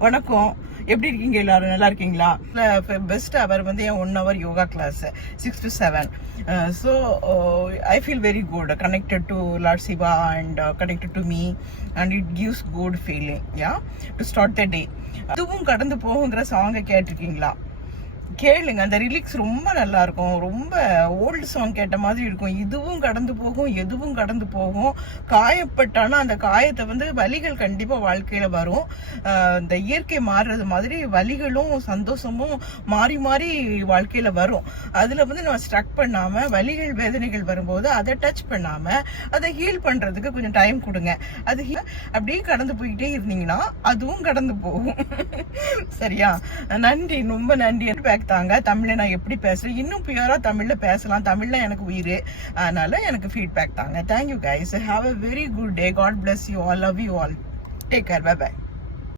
வணக்கம், எப்படி இருக்கீங்க? எல்லாரும் நல்லா இருக்கீங்களா? பெஸ்ட் அவர் வந்து என் 1 hour yoga class 6 to 7. So I feel very good connected to Lord Shiva and connected to me, and it gives good feeling, yeah, to start the day. அதுவும் கடந்து போகுங்கிற சாங்கை கேட்டிருக்கீங்களா? கேளுங்க, அந்த லிரிக்ஸ் ரொம்ப நல்லா இருக்கும். ரொம்ப ஓல்டு சாங் கேட்ட மாதிரி இருக்கும். இதுவும் கடந்து போகும், எதுவும் கடந்து போகும். காயப்பட்டானா அந்த காயத்தை வந்து வலிகள் கண்டிப்பா வாழ்க்கையில வரும். இந்த இயற்கை மாறுறது மாதிரி வலிகளும் சந்தோஷமும் மாறி மாறி வாழ்க்கையில வரும். அதுல வந்து நம்ம ஸ்ட்ரக் பண்ணாம, வலிகள் வேதனைகள் வரும்போது அதை டச் பண்ணாம அதை ஹீல் பண்றதுக்கு கொஞ்சம் டைம் கொடுங்க. அது அப்படியே கடந்து போய்கிட்டே இருந்தீங்கன்னா அதுவும் கடந்து போகும். சரியா? நன்றி, ரொம்ப நன்றி. பேக் தாங்க. தமிழ்ல நான் எப்படி பேசுறேன், இன்னும் பியூரா தமிழ்ல பேசலாம். தமிழ்ல எனக்கு உயிர், அதனால எனக்கு ஃபீட்பேக் தாங்க. Thank you guys, have a very good day. God bless you all, love you all, take care, bye by.